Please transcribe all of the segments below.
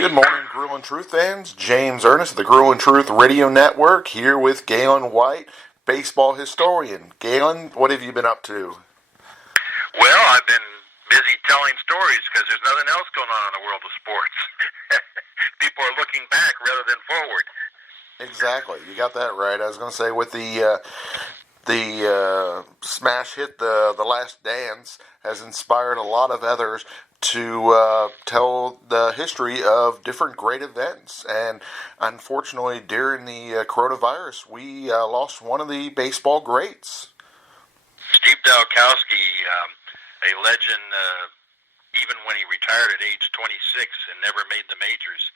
Good morning, Gruel and Truth fans. James Ernest of the Gruel and Truth Radio Network here with Gaylon White, baseball historian. Gaylon, what have you been up to? Well, I've been busy telling stories because there's nothing else going on in the world of sports. People are looking back rather than forward. Exactly. You got that right. I was going to say with the smash hit, the Last Dance, has inspired a lot of others to tell the history of different great events. And unfortunately, during the coronavirus, we lost one of the baseball greats. Steve Dalkowski, a legend, even when he retired at age 26 and never made the majors,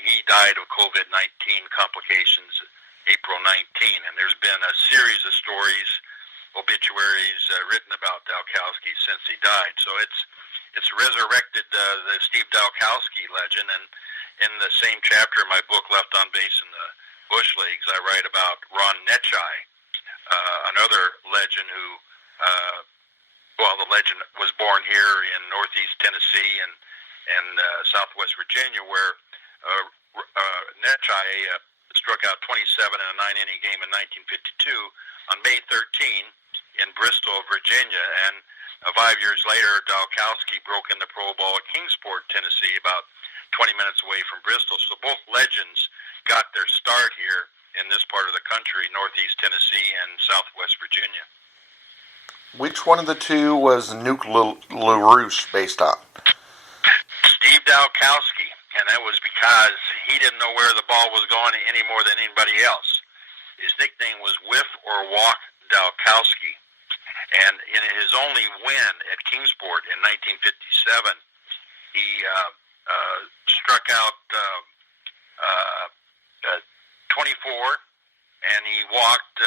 he died of COVID-19 complications April 19. And there's been a series of stories, obituaries written about Dalkowski since he died. So it's resurrected the Steve Dalkowski legend, and in the same chapter of my book, Left on Base in the Bush Leagues, I write about Ron Netchai, another legend who, the legend was born here in northeast Tennessee and southwest Virginia, where Netchai struck out 27 in a 9-inning game in 1952 on May 13 in Bristol, Virginia, and 5 years later, Dalkowski broke in the Pro Bowl at Kingsport, Tennessee, about 20 minutes away from Bristol. So both legends got their start here in this part of the country, northeast Tennessee and southwest Virginia. Which one of the two was Nuke LaRouche based on? Steve Dalkowski, and that was because he didn't know where the ball was going any more than anybody else. His nickname was Whiff or Walk Dalkowski. And in his only win at Kingsport in 1957, he struck out 24, and he walked.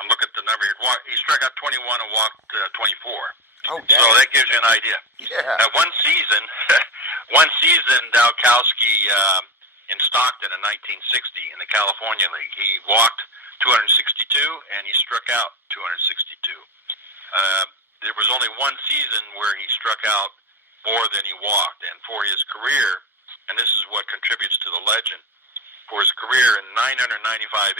I'm looking at the number. He struck out 21 and walked 24. Oh, damn. So that gives you an idea. Yeah. One season, Dalkowski in Stockton in 1960 in the California League, he walked 262, and he struck out 262. There was only one season where he struck out more than he walked, and for his career, and this is what contributes to the legend, for his career in 995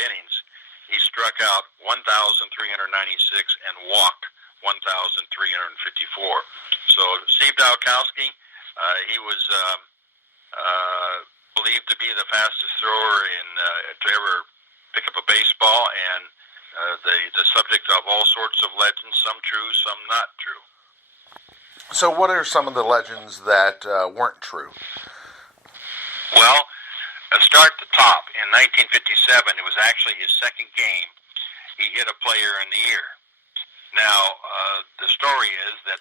innings, he struck out 1,396 and walked 1,354. So Steve Dalkowski, he was believed to be the fastest thrower to ever pick up a baseball, and the subject of all sorts of legends, some true, some not true. So what are some of the legends that weren't true? Well, let's start at the top. In 1957, it was actually his second game, he hit a player in the ear. Now, the story is that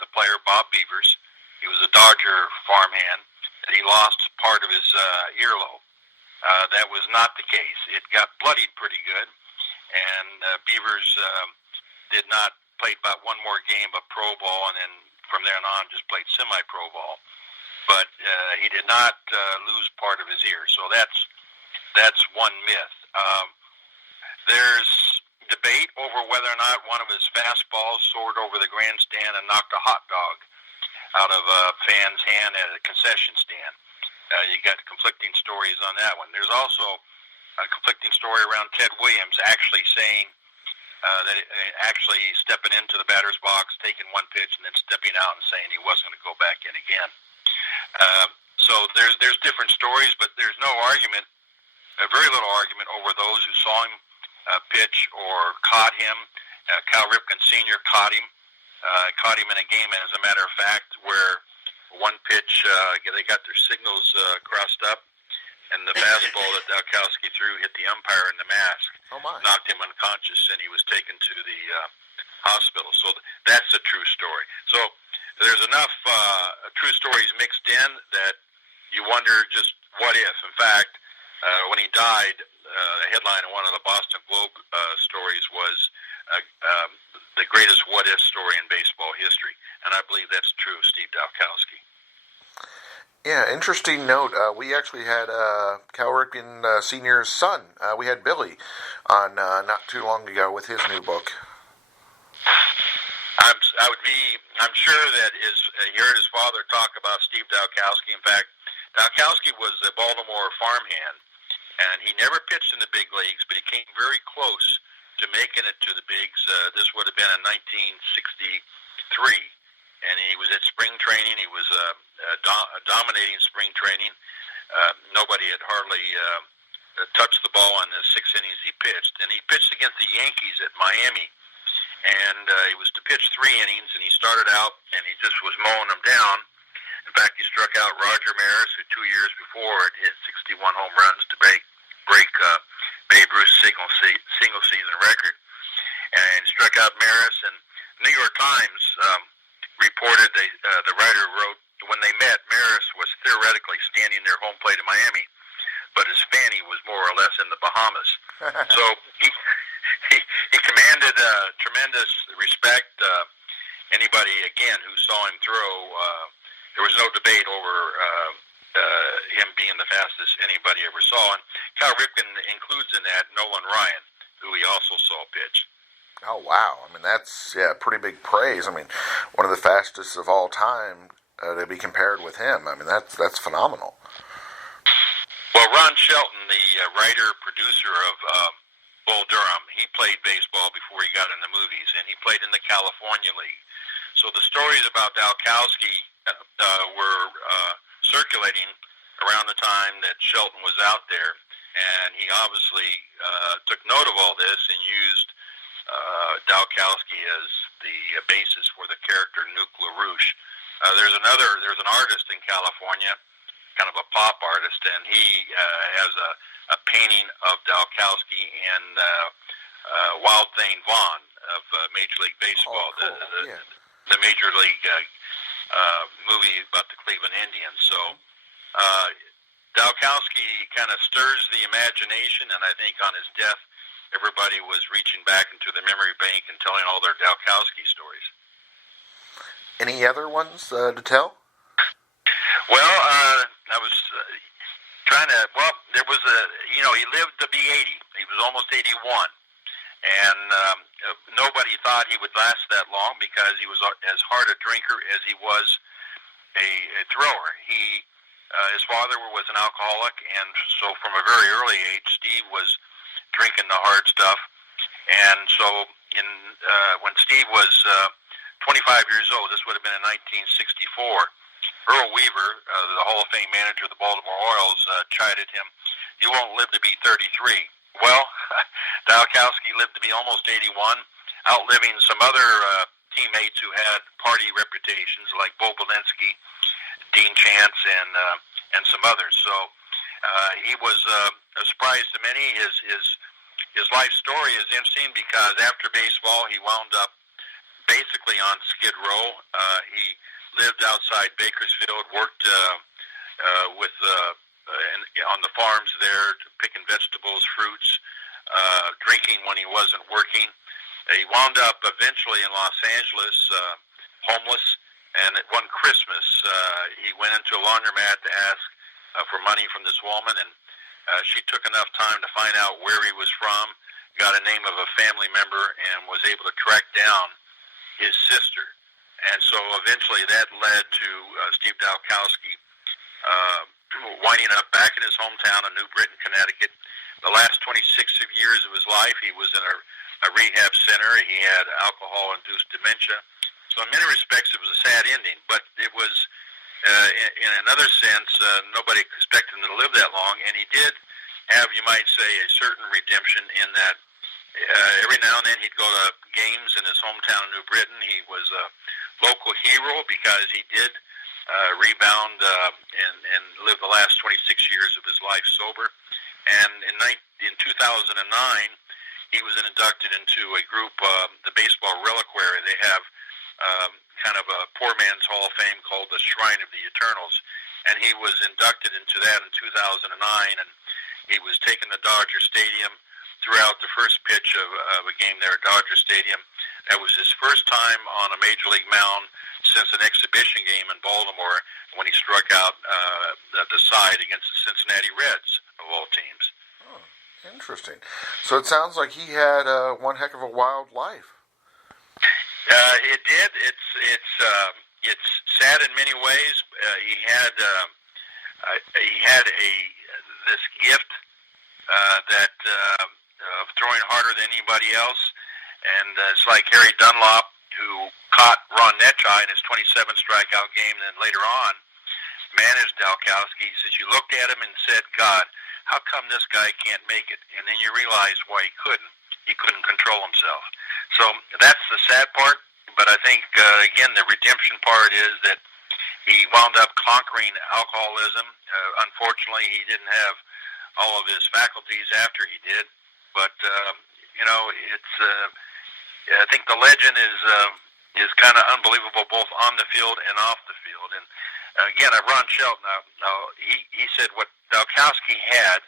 the player, Bob Beavers, he was a Dodger farmhand, that he lost part of his earlobe. That was not the case. It got bloodied pretty good, and Beavers did not play about one more game of pro ball, and then from there on just played semi-pro ball. But he did not lose part of his ear, so that's one myth. There's debate over whether or not one of his fastballs soared over the grandstand and knocked a hot dog out of a fan's hand at a concession stand. You got conflicting stories on that one. There's also a conflicting story around Ted Williams actually saying that actually stepping into the batter's box, taking one pitch, and then stepping out and saying he wasn't going to go back in again. So there's different stories, but there's no argument, very little argument over those who saw him pitch or caught him. Cal Ripken Sr. caught him in a game, as a matter of fact, where one pitch, they got their signals crossed up, and the fastball that Dalkowski threw hit the umpire in the mask, knocked him unconscious, and he was taken to the hospital. So that's a true story. So there's enough true stories mixed in that you wonder just what if. In fact, when he died, the headline in one of the Boston Globe stories was the greatest what-if story in baseball history. And I believe that's true of Steve Dalkowski. Yeah, interesting note. We actually had Cal Ripken Sr.'s son. We had Billy on not too long ago with his new book. I would be I'm sure that he heard his father talk about Steve Dalkowski. In fact, Dalkowski was a Baltimore farmhand, and he never pitched in the big leagues, but he came very close to making it to the bigs. This would have been in 1963, and he was at spring training. He was dominating spring training. Nobody had hardly touched the ball in the 6 innings he pitched, and he pitched against the Yankees at Miami. And he was to pitch 3 innings, and he started out, and he just was mowing them down. In fact, he struck out Roger Maris, who 2 years before had hit 61 home runs to break Babe Ruth's single season record. And he struck out Maris, and New York Times reported, the writer wrote, when they met, Maris was theoretically standing near home plate in Miami, but his fanny was more or less in the Bahamas. So he commanded tremendous respect. Anybody, again, who saw him throw, there was no debate over him being the fastest anybody ever saw. And Cal Ripken includes in that Nolan Ryan, who he also saw pitch. Oh, wow. I mean, that's, pretty big praise. I mean, one of the fastest of all time to be compared with him. I mean, that's phenomenal. Well, Ron Shelton, the writer-producer of Bull Durham, he played baseball before he got in the movies, and he played in the California League. So the stories about Dalkowski were circulating around the time that Shelton was out there, and he obviously took note of all this and used Dalkowski as the basis for the character Nuke LaRouche. There's an artist in California, kind of a pop artist, and he has a painting of Dalkowski and Wild Thane Vaughn of Major League Baseball, oh, cool. the Major League movie about the Cleveland Indians. So Dalkowski kind of stirs the imagination, and I think on his death, everybody was reaching back into the memory bank and telling all their Dalkowski stories. Any other ones to tell? Well, I was trying to, there was he lived to be 80. He was almost 81. And nobody thought he would last that long because he was as hard a drinker as he was a thrower. His father was an alcoholic, and so from a very early age, Steve was drinking the hard stuff. And so when Steve was 25 years old, this would have been in 1964, Earl Weaver, the Hall of Fame manager of the Baltimore Orioles, chided him, "You won't live to be 33. Well, Dalkowski lived to be almost 81, outliving some other teammates who had party reputations like Bo Belinsky, Dean Chance, and some others. So he was a surprise to many. His life story is interesting because after baseball, he wound up basically on Skid Row. He lived outside Bakersfield, worked on the farms there, picking vegetables, fruits, drinking when he wasn't working. He wound up eventually in Los Angeles, homeless, and at one Christmas, he went into a laundromat to ask for money from this woman, and she took enough time to find out where he was from, got a name of a family member, and was able to track down his sister. And so eventually that led to Steve Dalkowski winding up back in his hometown of New Britain, Connecticut. The last 26 years of his life, he was in a rehab center. He had alcohol-induced dementia. So in many respects, it was a sad ending. But it was, in another sense, nobody expected him to live that long. And he did have, you might say, a certain redemption in that every now and then he'd go to games in his hometown of New Britain. He was a local hero because he did rebound and live the last 26 years of his life sober. And in 2009, he was inducted into a group, the Baseball Reliquary. They have kind of a poor man's Hall of Fame called the Shrine of the Eternals. And he was inducted into that in 2009, and he was taken to Dodger Stadium throughout the first pitch of a game there at Dodger Stadium. That was his first time on a Major League mound since an exhibition game in Baltimore when he struck out the side against the Cincinnati Reds, of all teams. Oh, interesting. So it sounds like he had one heck of a wild life. It did. It's it's sad in many ways. He had this gift that of throwing harder than anybody else, and it's like Harry Dunlop, who caught Ron Netchai in his 27th strikeout game, and then later on managed Dalkowski. He says, you looked at him and said, God, how come this guy can't make it? And then you realize why he couldn't. He couldn't control himself. So that's the sad part. But I think, again, the redemption part is that he wound up conquering alcoholism. Unfortunately, he didn't have all of his faculties after he did. But, it's I think the legend is kind of unbelievable both on the field and off the field. And, again, Ron Shelton, he said what Dalkowski had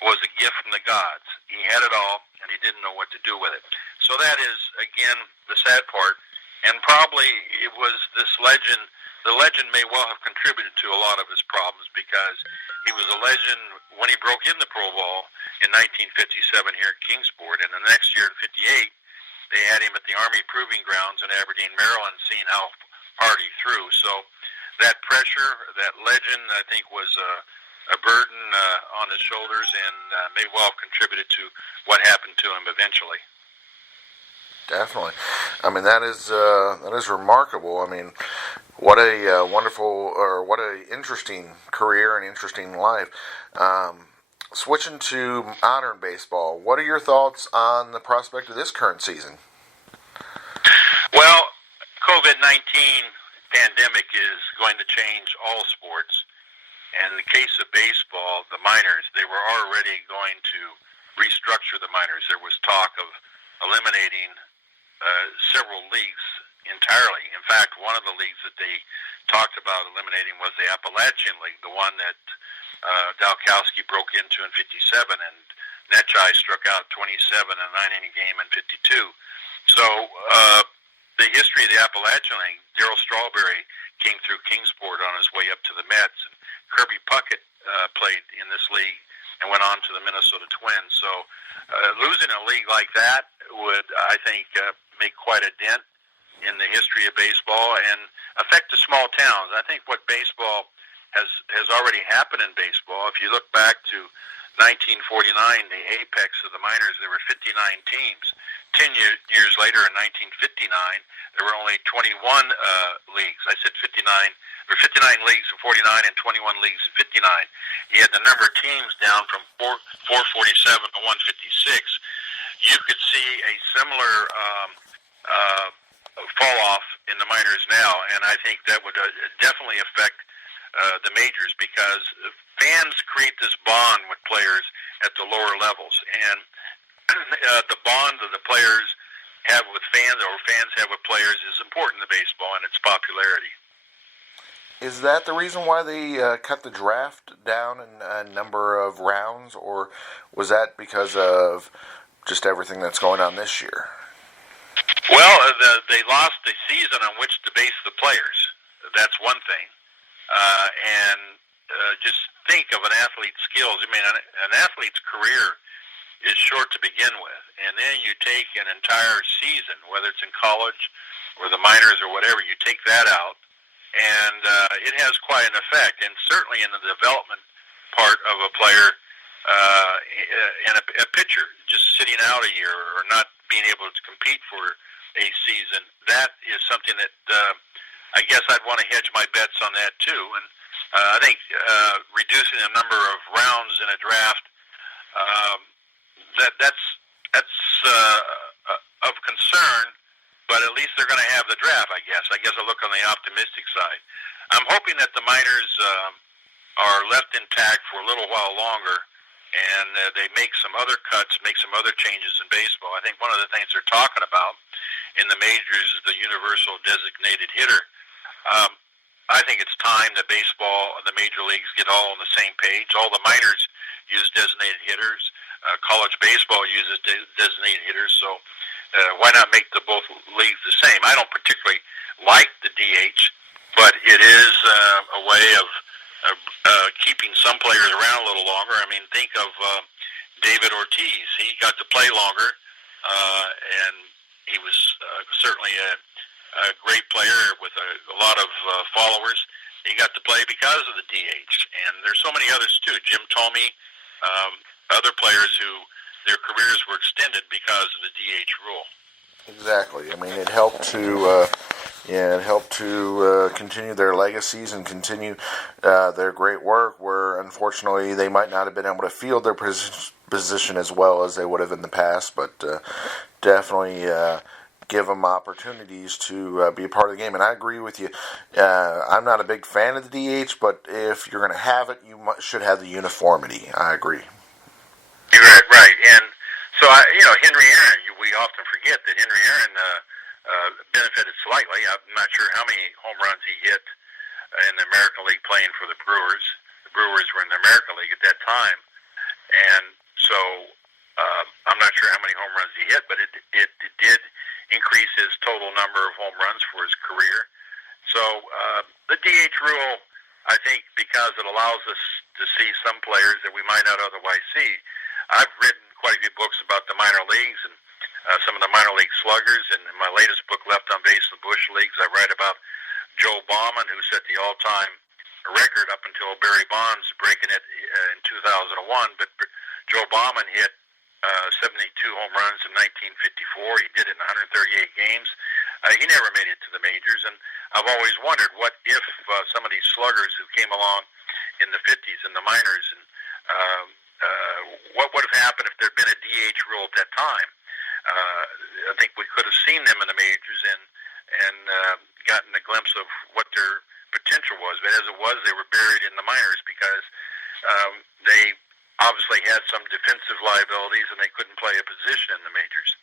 was a gift from the gods. He had it all, and he didn't know what to do with it. So that is, again, the sad part. And probably it was this legend. The legend may well have contributed to a lot of his problems because he was a legend when he broke in the Pro Bowl in 1957 here at Kingsport. And the next year in 58, they had him at the Army Proving Grounds in Aberdeen, Maryland, seeing how hard he threw. So that pressure, that legend, I think was a burden on his shoulders and may well have contributed to what happened to him eventually. Definitely. I mean, that is remarkable. I mean, what a wonderful, or what a interesting career and interesting life. Switching to modern baseball, what are your thoughts on the prospect of this current season? Well, COVID-19 pandemic is going to change all sports. And in the case of baseball, the minors, they were already going to restructure the minors. There was talk of eliminating several leagues entirely. In fact, one of the leagues that they talked about eliminating was the Appalachian League, the one that Dalkowski broke into in 57, and Netchai struck out 27 in a 9-inning game in 52. So the history of the Appalachian League, Darryl Strawberry came through Kingsport on his way up to the Mets, and Kirby Puckett played in this league and went on to the Minnesota Twins. So losing a league like that would, I think, make quite a dent in the history of baseball and affect the small towns. I think what baseball has already happened in baseball, if you look back to 1949, the apex of the minors, there were 59 teams. 10 years later, in 1959, there were only 21 leagues. I said 59. There were 59 leagues in 49 and 21 leagues in 59. You had the number of teams down from 447 to 156. You could see a similar fall off in the minors now, and I think that would definitely affect the majors because fans create this bond with players at the lower levels, and the bond that the players have with fans or fans have with players is important to baseball and its popularity. Is that the reason why they cut the draft down in a number of rounds, or was that because of just everything that's going on this year? Well, they lost the season on which to base the players. That's one thing. And just think of an athlete's skills. I mean, an athlete's career is short to begin with. And then you take an entire season, whether it's in college or the minors or whatever, you take that out. And it has quite an effect. And certainly in the development part of a player and a pitcher, just sitting out a year or not being able to compete for a season, that is something that I guess I'd want to hedge my bets on that too. And I think reducing the number of rounds in a draft, that's of concern, but at least they're going to have the draft, I guess. I guess I'll look on the optimistic side. I'm hoping that the minors are left intact for a little while longer, and they make some other cuts, make some other changes in baseball. I think one of the things they're talking about in the majors is the universal designated hitter. I think it's time that baseball, the major leagues, get all on the same page. All the minors use designated hitters. College baseball uses designated hitters. So why not make the both leagues the same? I don't particularly like the DH, but it is a way of keeping some players around a little longer. I mean, think of David Ortiz. He got to play longer, and he was certainly a great player with a lot of followers. He got to play because of the DH, and there's so many others too. Jim Thome, other players who their careers were extended because of the DH rule. Exactly. I mean, it helped to continue their legacies and continue their great work. Where unfortunately they might not have been able to field their position as well as they would have in the past, but definitely give them opportunities to be a part of the game. And I agree with you. I'm not a big fan of the DH, but if you're going to have it, you should have the uniformity. I agree. Right, right. And so, Henry Aaron, we often forget that Henry Aaron benefited slightly. I'm not sure how many home runs he hit in the American League playing for the Brewers. The Brewers were in the American League at that time. And so I'm not sure how many home runs he hit, but it did increase his total number of home runs for his career. So the DH rule, I think, because it allows us to see some players that we might not otherwise see. I've written quite a few books about the minor leagues and some of the minor league sluggers. And in my latest book, Left on Base in the Bush Leagues, I write about Joe Bauman, who set the all-time record up until Barry Bonds breaking it in 2001. But Joe Bauman hit 72 home runs in 1954. He did it in 138 games. He never made it to the majors. And I've always wondered, what if some of these sluggers who came along in the 50s in the minors, and what would have happened if there had been a DH rule at that time? I think we could have seen them in the majors and gotten a glimpse of what their potential was. But as it was, they were buried in the minors because they obviously had some defensive liabilities and they couldn't play a position in the majors.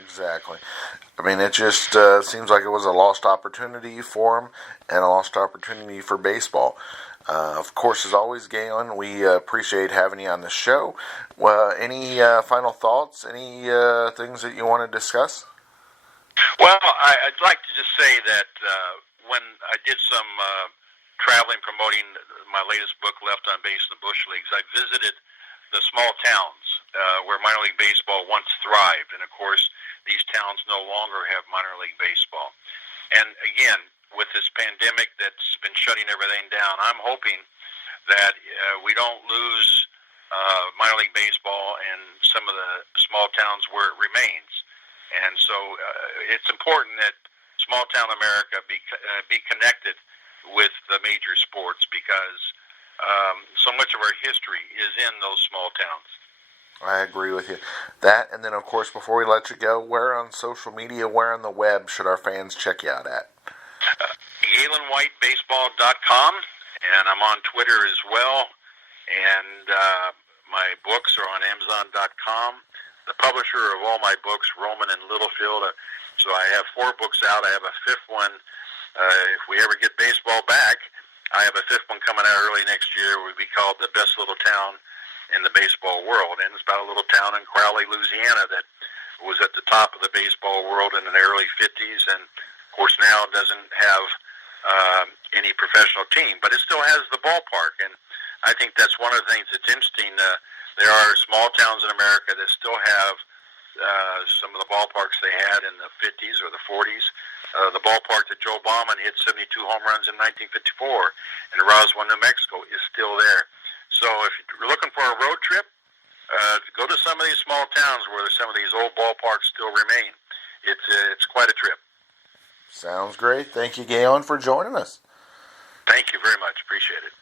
Exactly. I mean, it just seems like it was a lost opportunity for them and a lost opportunity for baseball. Of course, as always, Gaylon, we appreciate having you on the show. Any final thoughts? Any things that you want to discuss? Well, I'd like to just say that when I did some traveling promoting my latest book, Left on Base in the Bush Leagues, I visited the small towns where minor league baseball once thrived. And, of course, these towns no longer have minor league baseball. And, again, with this pandemic that's been shutting everything down, I'm hoping that we don't lose minor league baseball in some of the small towns where it remains. And so it's important that small town America be connected with the major sports because so much of our history is in those small towns. I agree with you. That, and then, of course, before we let you go, where on social media, where on the web should our fans check you out at? GaylonWhiteBaseball.com, and I'm on Twitter as well, and my books are on Amazon.com. The publisher of all my books, Roman and Littlefield, so I have 4 books out. I have a 5th one. If we ever get baseball back, I have a 5th one coming out early next year. It would be called The Best Little Town in the Baseball World, and it's about a little town in Crowley, Louisiana that was at the top of the baseball world in the early 50s, and of course now doesn't have any professional team, but it still has the ballpark. And I think that's one of the things that's interesting. There are small towns in America that still have some of the ballparks they had in the 50s or the 40s. The ballpark that Joe Bauman hit 72 home runs in 1954 in Roswell, New Mexico is still there. So if you're looking for a road trip, go to some of these small towns where some of these old ballparks still remain. It's quite a trip. Sounds great. Thank you, Gaylon, for joining us. Thank you very much. Appreciate it.